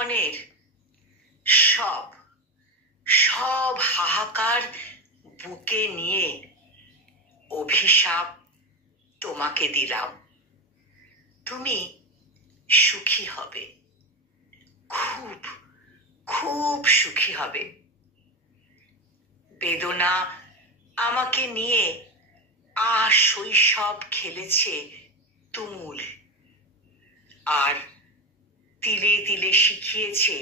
জীবনের সব সব হাহাকার বুকে নিয়ে অভিশাপ তোমাকে দিলাম। তুমি সুখী হবে, খুব খুব সুখী হবে। বেদনা আমাকে নিয়ে শৈশব খেলেছে তুমুল, আর তিলে তিলে শিখিয়েছে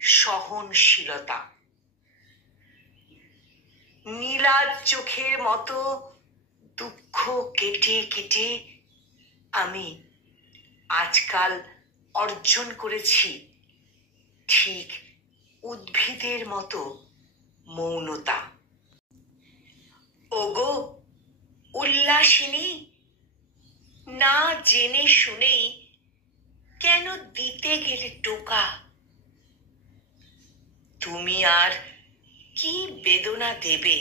সহনশীলতা। নীলাজ চোখের মতো দুঃখ কেটে কেটে আমি আজকাল অর্জন করেছি ঠিক উদ্ভিদের মতো মৌনতা। ওগো উল্লাসিনী, না জেনে শুনেই কেন দিতে গেলে টোকা? তুমি আর কি বেদনা দেবে,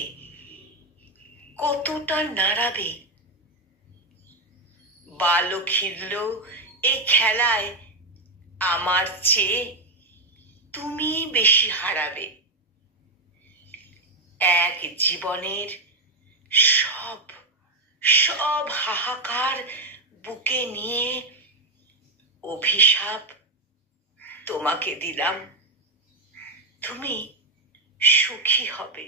কতটা নাড়াবে? বালখিল্য এ খেলায় আমার চেয়ে তুমি বেশি হারাবে। এক জীবনের সব সব হাহাকার বুকে নিয়ে অভিশাপ তোমাকে দিলাম। তুমি সুখী হবে,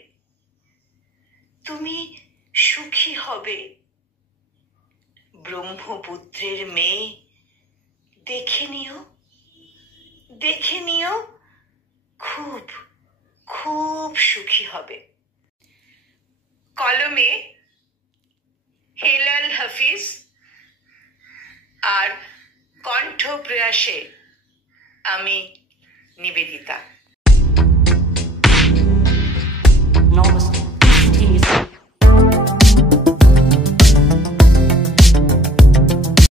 তুমি সুখী হবে। ব্রহ্মপুত্রের মেয়ে, দেখে নিও, দেখে নিও, খুব খুব সুখী হবে। কলমে হেলাল হাফিজ আর কণ্ঠ প্রয়াসে আমি নিবেদিতা। নমস্কার।